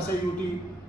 SIUT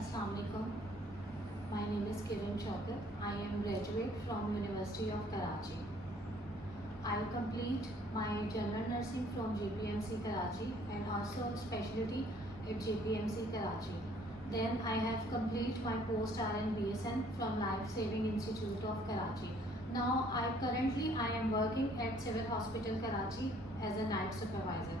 Assalamu alaikum. My name is Kiran Shaukat. I am graduate from University of Karachi. I complete my general nursing from JPMC Karachi and also specialty at JPMC Karachi. Then I have complete my post RN BSN from Life Saving Institute of Karachi. Now I am working at Civil Hospital Karachi as a night supervisor.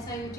SIUT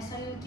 SIUT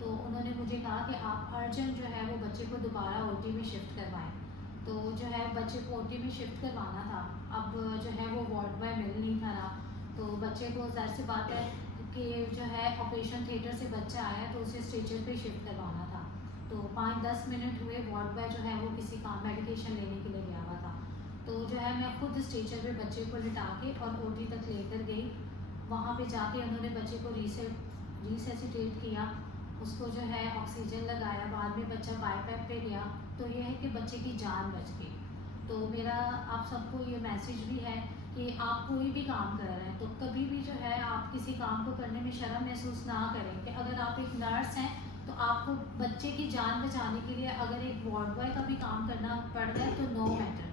تو انہوں نے مجھے کہا کہ آپ urgent جو ہے وہ بچے کو دوبارہ او ٹی میں شفٹ کروائیں. تو جو ہے بچے کو او ٹی میں شفٹ کروانا تھا. اب جو ہے وہ وارڈ بوائے مل نہیں تھا رہا, تو بچے کو ظاہر سی بات ہے کہ جو ہے آپریشن تھیٹر سے بچہ آیا تو اسے اسٹریچر پہ شفٹ کروانا تھا. تو 5-10 منٹ ہوئے, وارڈ بوائے جو ہے وہ کسی کام میڈیکیشن لینے کے لیے گیا ہوا تھا. تو جو ہے میں خود اسٹریچر پہ بچے کو لٹا کے اور او ٹی تک لے کر گئی. وہاں پہ جا کے انہوں نے بچے کو ریسیسیٹیٹ کیا, اس کو جو ہے آکسیجن لگایا. بعد میں بچہ بائی پیپ پہ گیا, تو یہ ہے کہ بچے کی جان بچ گئی. تو میرا آپ سب کو یہ میسیج بھی ہے کہ آپ کوئی بھی کام کر رہے ہیں تو کبھی بھی جو ہے آپ کسی کام کو کرنے میں شرم محسوس نہ کریں. کہ اگر آپ ایک نرس ہیں تو آپ کو بچے کی جان بچانے کے لیے اگر ایک وارڈ بوائے کا بھی کام کرنا پڑ گیا تو نو میٹر.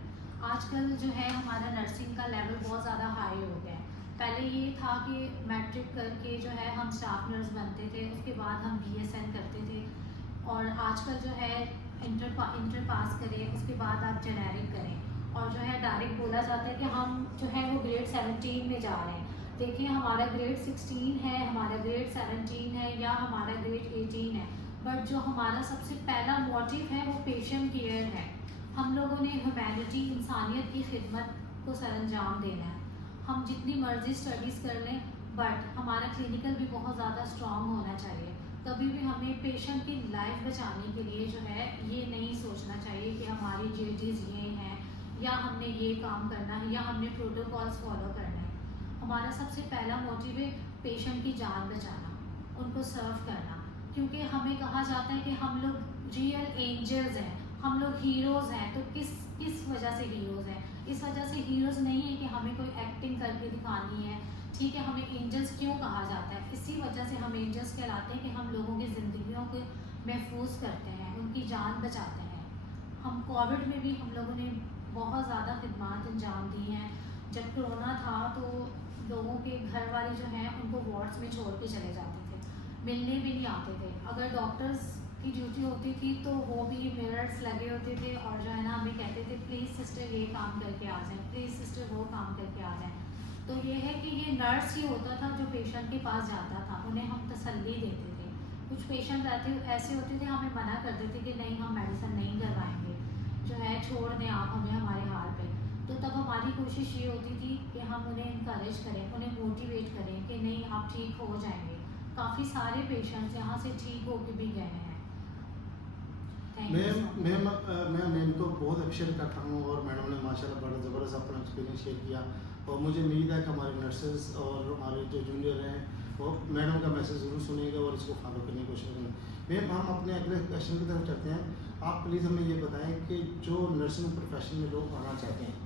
آج کل جو ہے ہمارا نرسنگ کا لیول بہت زیادہ ہائی ہو گیا ہے. پہلے یہ تھا کہ میٹرک کر کے جو ہے ہم اسٹاف نرس بنتے تھے, اس کے بعد ہم BSN کرتے تھے, اور آج کل جو ہے انٹر پاس کریں, اس کے بعد آپ جنیرک کریں, اور جو ہے ڈائریکٹ بولا جاتا ہے کہ ہم جو ہے وہ گریڈ 17 میں جا رہے ہیں. دیکھیں ہمارا گریڈ 16 ہے, ہمارا گریڈ 17 ہے, یا ہمارا گریڈ 18 ہے, بٹ جو ہمارا سب سے پہلا موٹیو ہے وہ پیشنٹ کیئر ہے. ہم لوگوں نے ہیومینٹی, انسانیت کی خدمت کو سر انجام دینا ہے. ہم جتنی مرضی اسٹڈیز کر لیں بٹ ہمارا کلینکل بھی بہت زیادہ اسٹرانگ ہونا چاہیے. کبھی بھی ہمیں پیشنٹ کی لائف بچانے کے لیے جو ہے یہ نہیں سوچنا چاہیے کہ ہماری ڈیوٹیز یہ ہیں, یا ہم نے یہ کام کرنا ہے, یا ہم نے پروٹوکالس فالو کرنا ہے. ہمارا سب سے پہلا موٹیو ہے پیشنٹ کی جان بچانا, ان کو سرو کرنا. کیونکہ ہمیں کہا جاتا ہے کہ ہم لوگ ریئل اینجلز ہیں, ہم لوگ ہیروز ہیں. تو کس وجہ سے ہیروز ہیں؟ اس وجہ سے ہیروز نہیں ہے کہ ہمیں کوئی ایکٹنگ کر کے دکھانی ہے. ٹھیک ہے, ہمیں اینجلس کیوں کہا جاتا ہے؟ اسی وجہ سے ہم اینجلس کہلاتے ہیں کہ ہم لوگوں کی زندگیوں کو محفوظ کرتے ہیں, ان کی جان بچاتے ہیں. ہم کووڈ میں بھی ہم لوگوں نے بہت زیادہ خدمات انجام دی ہیں. جب کرونا تھا تو لوگوں کے گھر والے جو ہیں ان کو وارڈس میں چھوڑ کے چلے جاتے تھے, ملنے بھی نہیں آتے تھے. اگر ڈاکٹرز کی ڈیوٹی ہوتی تھی تو وہ بھی میررس لگے ہوتے تھے, اور جو ہے نا ہمیں کہتے تھے پلیز سسٹر یہ کام کر کے آ جائیں, پلیز سسٹر وہ کام کر کے آ جائیں. تو یہ ہے کہ یہ نرس ہی ہوتا تھا جو پیشنٹ کے پاس جاتا تھا, انہیں ہم تسلی دیتے تھے. کچھ پیشنٹ ایسے ہوتے تھے ہمیں منع کرتے تھے کہ نہیں ہم میڈیسن نہیں کروائیں گے, جو ہے چھوڑ دیں آپ ہمیں ہمارے حال پہ. تو تب ہماری کوشش یہ ہوتی تھی کہ ہم انہیں انکریج کریں, انہیں موٹیویٹ کریں کہ نہیں آپ ٹھیک ہو جائیں گے. کافی سارے پیشنٹس یہاں سے ٹھیک ہو کے بھی گئے ہیں. میم کو بہت اپریشیٹ کرتا ہوں, اور میڈم نے ماشاء اللہ بڑا زبردست اپنا ایکسپیرینس شیئر کیا, اور مجھے امید ہے کہ ہمارے نرسز اور ہمارے جو جونیئر ہیں وہ میڈم کا میسیج ضرور سنیں گے اور اس کو فالو کرنے کی کوشش کریں گے. میم ہم اپنے اگلے کویشچن کی طرف چلتے ہیں. آپ پلیز ہمیں یہ بتائیں کہ جو نرسنگ پروفیشن میں لوگ آنا چاہتے ہیں,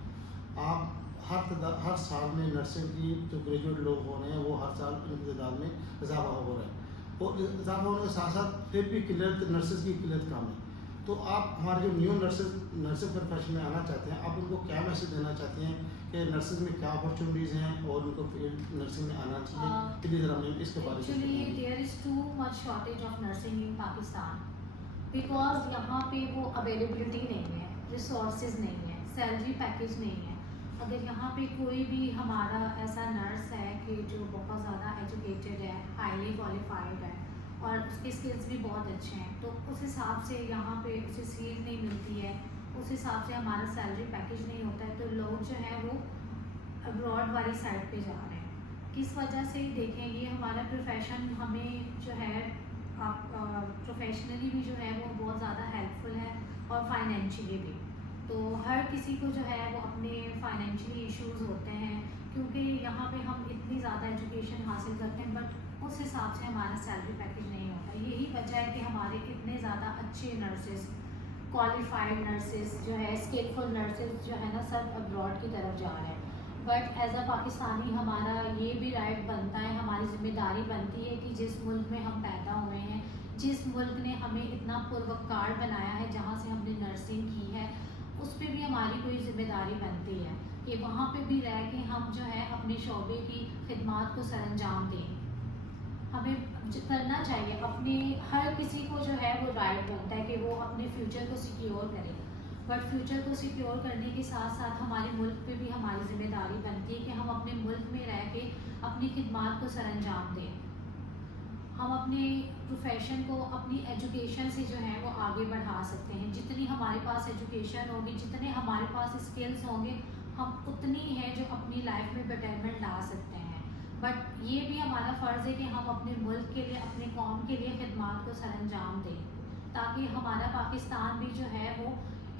آپ ہر سال میں نرسنگ کی جو گریجویٹ لوگ ہو رہے ہیں وہ ہر سال ان کی تعداد میں اضافہ ہو رہا ہے, اور اضافہ ہونے کے ساتھ ساتھ پھر بھی قلت نرسز کی قلت کم ہے. تو آپ ہمارے جو نیو نرسنگ پروفیشن میں آنا چاہتے ہیں, آپ ان کو کیا میسیج دینا چاہتے ہیں کہ نرسنگ میں کیا اپرچونیٹیز ہیں اور ان کو نرسنگ میں آنا چاہیے؟ پلیز ذرا ہمیں اس کے بارے میں actually there is too much shortage of nursing in Pakistan, because یہاں پہ وہ اویلیبلٹی نہیں ہے, ریسورسز نہیں ہے, سیلری پیکیج نہیں ہے. اگر یہاں پہ کوئی بھی ہمارا ایسا نرس ہے کہ جو بہت زیادہ ایجوکیٹڈ ہے, ہائیلی کوالیفائڈ ہے, اور اس کے اسکلس بھی بہت اچھے ہیں, تو اس حساب سے یہاں پہ اسے سیٹ نہیں ملتی ہے, اس حساب سے ہمارا سیلری پیکیج نہیں ہوتا ہے, تو لوگ جو ہیں وہ ابراڈ والی سائڈ پہ جا رہے ہیں. کس وجہ سے دیکھیں گے, ہمارا پروفیشن ہمیں جو ہے آپ پروفیشنلی بھی جو ہے وہ بہت زیادہ ہیلپ فل ہے, اور فائنینشلی بھی. تو ہر کسی کو جو ہے وہ اپنے فائنینشلی ایشوز ہوتے ہیں, کیونکہ یہاں پہ ہم اتنی زیادہ ایجوکیشن حاصل کرتے ہیں بٹ اس حساب سے ہمارا سیلری پیکیج نہیں ہوتا. یہی وجہ ہے کہ ہمارے اتنے زیادہ اچھے نرسز, کوالیفائڈ نرسز جو ہے, اسکلفل نرسز جو ہے نا سب ابراڈ کی طرف جا رہے ہیں. بٹ ایز اے پاکستانی ہمارا یہ بھی رائٹ بنتا ہے, ہماری ذمہ داری بنتی ہے کہ جس ملک میں ہم پیدا ہوئے ہیں, جس ملک نے ہمیں اتنا پروکار بنایا ہے, جہاں سے ہم نے نرسنگ کی ہے, اس پہ بھی ہماری کوئی ذمہ داری بنتی ہے کہ وہاں پہ بھی رہ کے ہم جو ہے اپنے شعبے کی خدمات کو سر انجام دیں. ہمیں کرنا چاہیے, اپنے ہر کسی کو جو ہے وہ رائٹ بنتا ہے کہ وہ اپنے فیوچر کو سیکیور کرے, بٹ فیوچر کو سیکیور کرنے کے ساتھ ساتھ ہمارے ملک پہ بھی ہماری ذمہ داری بنتی ہے کہ ہم اپنے ملک میں رہ کے اپنی خدمات کو سر انجام دیں. ہم اپنے پروفیشن کو اپنی ایجوکیشن سے جو ہے وہ آگے بڑھا سکتے ہیں. جتنی ہمارے پاس ایجوکیشن ہوگی, جتنے ہمارے پاس اسکلس ہوں گے, ہم اتنی ہیں جو اپنی لائف میں بیٹرمنٹ لا سکتے ہیں. بٹ یہ بھی ہمارا فرض ہے کہ ہم اپنے ملک کے لیے, اپنے قوم کے لیے خدمات کو سر انجام دیں, تاکہ ہمارا پاکستان بھی جو ہے وہ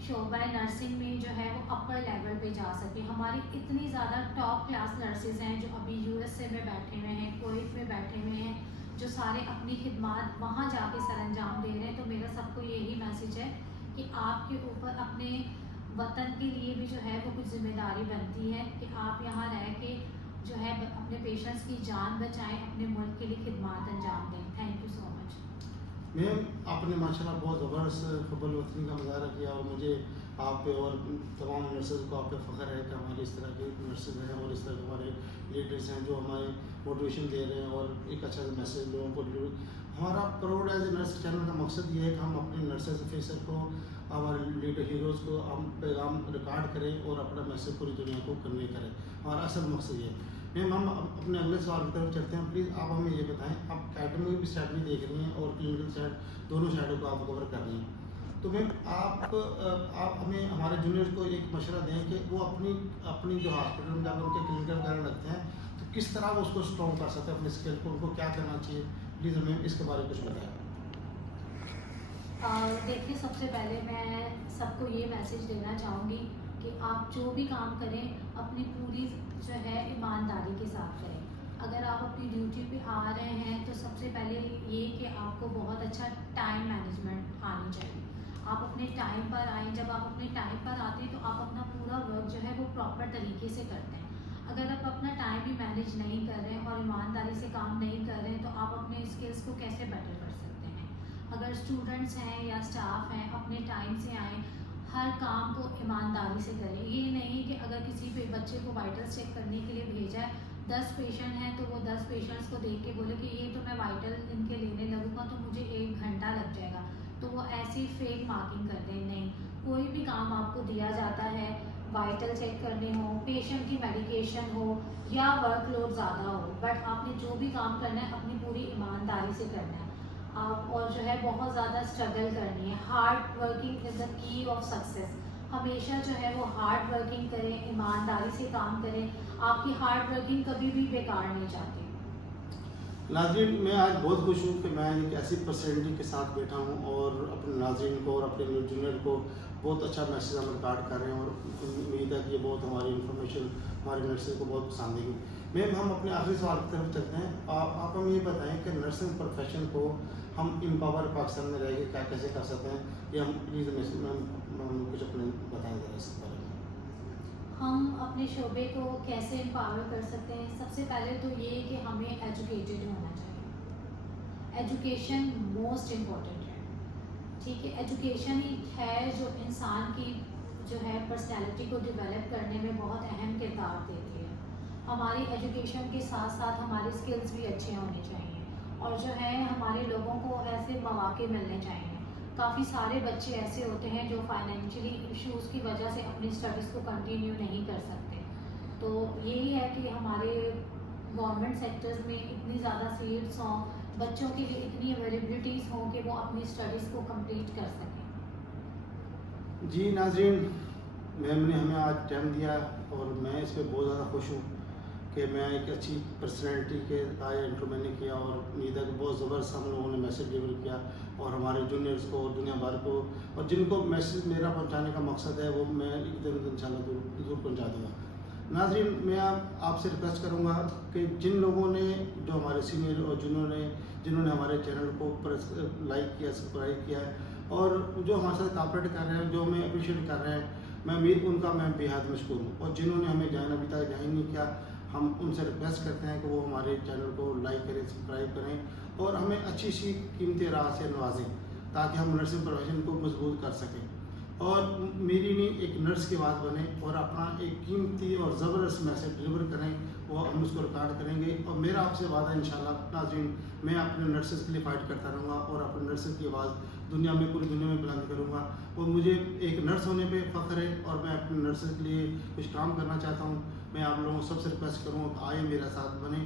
شعبہ نرسنگ میں جو ہے وہ اپر لیول پہ جا سکے. ہماری اتنی زیادہ ٹاپ کلاس نرسز ہیں جو ابھی USA میں بیٹھے ہوئے ہیں, کویت میں بیٹھے ہوئے ہیں, جو سارے اپنی خدمات وہاں جا کے سر انجام دے رہے ہیں. تو میرا سب کو یہی میسیج ہے کہ آپ کے اوپر اپنے وطن کے لیے بھی جو ہے وہ کچھ ذمہ داری بنتی ہے کہ آپ یہاں رہ کے جو ہے اپنے پیشنٹس کی جان بچائیں, اپنے ملک کے لیے خدمات انجام دیں. تھینک یو سو مچ. میم آپ نے ماشاء اللہ بہت زبردست حب الوطنی کا مظاہرہ کیا, اور مجھے آپ پہ اور تمام نرسز کو آپ پہ فخر ہے کہ ہمارے اس طرح کے نرسز ہیں اور اس طرح کے ہمارے لیڈرس ہیں جو ہمارے موٹیویشن دے رہے ہیں اور ایک اچھا میسیج لوگوں کو. ہمارا proud as a nurse channel کا مقصد یہ ہے کہ ہم اپنے نرسز افیسر کو, ہمارے لیڈر ہیروز کو ہم پیغام ریکارڈ کریں اور اپنا میسیج پوری دنیا کو کنوے کریں. ہمارا اصل مقصد یہ ہے. میم ہم اپنے اگلے سوال کی طرف چلتے ہیں. پلیز آپ ہمیں یہ بتائیں, آپ اکیڈمک سائڈ بھی دیکھ رہی ہیں اور کلینکل سائڈ, دونوں سائڈوں کو آپ کور کر رہی ہیں. تو میم آپ ہمیں ہمارے جونیئرس کو ایک مشورہ دیں کہ وہ اپنی جو ہاسپٹل میں جا کر ان کے کلینکل وغیرہ لگتے ہیں تو کس طرح وہ اس کو اسٹرانگ کر سکتے ہیں اپنے اسکل کو, ان کو کیا کرنا چاہیے. پلیز ہمیں اس کے بارے میں کچھ بتائیں. دیکھیے, سب سے پہلے میں سب کو یہ میسیج دینا چاہوں گی کہ آپ جو بھی کام کریں اپنی پوری جو ہے ایمانداری کے ساتھ کریں. اگر آپ اپنی ڈیوٹی پہ آ رہے ہیں تو سب سے پہلے یہ کہ آپ کو بہت اچھا ٹائم مینجمنٹ آنی چاہیے. آپ اپنے ٹائم پر آئیں. جب آپ اپنے ٹائم پر آتے ہیں تو آپ اپنا پورا ورک جو ہے وہ پراپر طریقے سے کرتے ہیں. اگر آپ اپنا ٹائم بھی مینیج نہیں کر رہے ہیں اور ایمانداری سے کام نہیں کر رہے ہیں تو آپ اپنے اسکلس کو کیسے بیٹر کر سکتے ہیں. اگر اسٹوڈنٹس ہیں یا اسٹاف ہیں, اپنے ٹائم سے آئیں, ہر کام کو ایمانداری سے کریں. یہ نہیں کہ اگر کسی پہ بچے کو وائٹلس چیک کرنے کے لیے بھیجا ہے, 10 پیشنٹ ہیں تو وہ 10 پیشنٹس کو دیکھ کے بولے کہ یہ تو میں وائٹل ان کے لینے لگوں گا تو مجھے 1 گھنٹہ لگ جائے گا, تو وہ ایسی فیک مارکنگ کرتے ہیں. نہیں, کوئی بھی کام آپ کو دیا جاتا ہے, وائٹل چیک کرنے ہو, پیشنٹ کی میڈیکیشن ہو یا ورک لوڈ زیادہ ہو, بٹ آپ نے جو بھی کام کرنا ہے اپنی پوری ایمانداری سے کرنا ہے. آپ اور جو ہے بہت زیادہ اسٹرگل کرنی ہے. ہارڈ ورکنگ از دا کی آف سکسیز. ہمیشہ جو ہے وہ ہارڈ ورکنگ کریں, ایمانداری سے کام کریں. آپ کی ہارڈ ورکنگ کبھی بھی بیکار نہیں جاتی. ناظرین, میں آج بہت خوش ہوں کہ میں ایک ایسی پرسنالٹی کے ساتھ بیٹھا ہوں اور اپنے ناظرین کو اور اپنے جونیئر کو بہت اچھا میسیج ہم ریکارڈ کر رہے ہیں, اور امید ہے کہ یہ بہت ہماری انفارمیشن ہمارے نرسز کو بہت پسند آئے گی. میم ہم اپنے آخری سوال کی طرف چلتے ہیں. آپ ہمیں یہ بتائیں کہ نرسنگ پروفیشن کو ہم امپاور پاکستان میں رہ کے کیا کیسے کر سکتے ہیں, یہ ہم پلیز ہم کچھ اپنے بتائیں ذرا اس بارے میں. ہم اپنے شعبے کو کیسے امپاور کر سکتے ہیں. سب سے پہلے تو یہ کہ ہمیں ایجوکیٹڈ ہونا چاہیے. ایجوکیشن موسٹ امپورٹنٹ ہے. ٹھیک ہے, ایجوکیشن ہی ہے جو انسان کی جو ہے پرسنالٹی کو ڈیولپ کرنے میں بہت اہم کردار دیتی ہے. ہماری ایجوکیشن کے ساتھ ساتھ ہمارے اسکلس بھی اچھے ہونے چاہیے, اور جو ہے ہمارے لوگوں کو ایسے مواقع ملنے چاہیے. کافی سارے بچے ایسے ہوتے ہیں جو فائنینشلی ایشوز کی وجہ سے اپنی اسٹڈیز کو کنٹینیو نہیں کر سکتے. تو یہی ہے کہ ہمارے گورنمنٹ سیکٹرز میں اتنی زیادہ سیٹس ہوں, بچوں کے لیے اتنی اویلیبلٹیز ہوں کہ وہ اپنی اسٹڈیز کو کمپلیٹ کر سکیں. جی ناظرین, میم نے ہمیں آج ٹائم دیا اور میں اس پہ بہت زیادہ خوش ہوں کہ میں ایک اچھی پرسنالٹی کے آئے انٹرو میں نے کیا, اور امید ہے کہ بہت زبردست ہم لوگوں نے میسیج ڈیلیور کیا, اور ہمارے جونیئرس کو دنیا بھر کو, اور جن کو میسیج میرا پہنچانے کا مقصد ہے وہ میں ایک دن ان شاء اللہ ضرور پہنچا دوں گا. ناظرین, میں آپ سے ریکویسٹ کروں گا کہ جن لوگوں نے, جو ہمارے سینئر اور جنہوں نے ہمارے چینل کو لائک کیا, سبسکرائب کیا ہے, اور جو ہمارے ساتھ کاپریٹ کر رہے ہیں, جو ہمیں اپریشیٹ کر رہے ہیں, میں امید ان کا میں بے حد مشکور ہوں. اور جنہوں نے ہمیں جوائن ابھی تک جوائن نہیں کیا, ہم ان سے ریکویسٹ کرتے ہیں کہ وہ ہمارے چینل کو لائک کریں, سبسکرائب کریں, اور ہمیں اچھی سی قیمتی راہ سے نوازیں تاکہ ہم نرسنگ پروفیشن کو مضبوط کر سکیں, اور میری نہیں ایک نرس کی بات بنے, اور اپنا ایک قیمتی اور زبردست میسیج ڈلیور کریں, وہ ہم اس کو ریکارڈ کریں گے. اور میرا آپ سے وعدہ انشاءاللہ ناظرین, میں اپنے نرسز کے لیے فائٹ کرتا رہوں گا, اور اپنے نرسز کی آواز دنیا میں, پوری دنیا میں بلند کروں گا. اور مجھے ایک نرس ہونے پہ فخر ہے, اور میں اپنے نرسز کے لیے کچھ کام کرنا چاہتا ہوں. میں آپ لوگوں سب سے ریکویسٹ کروں کہ آئے میرا ساتھ بنیں,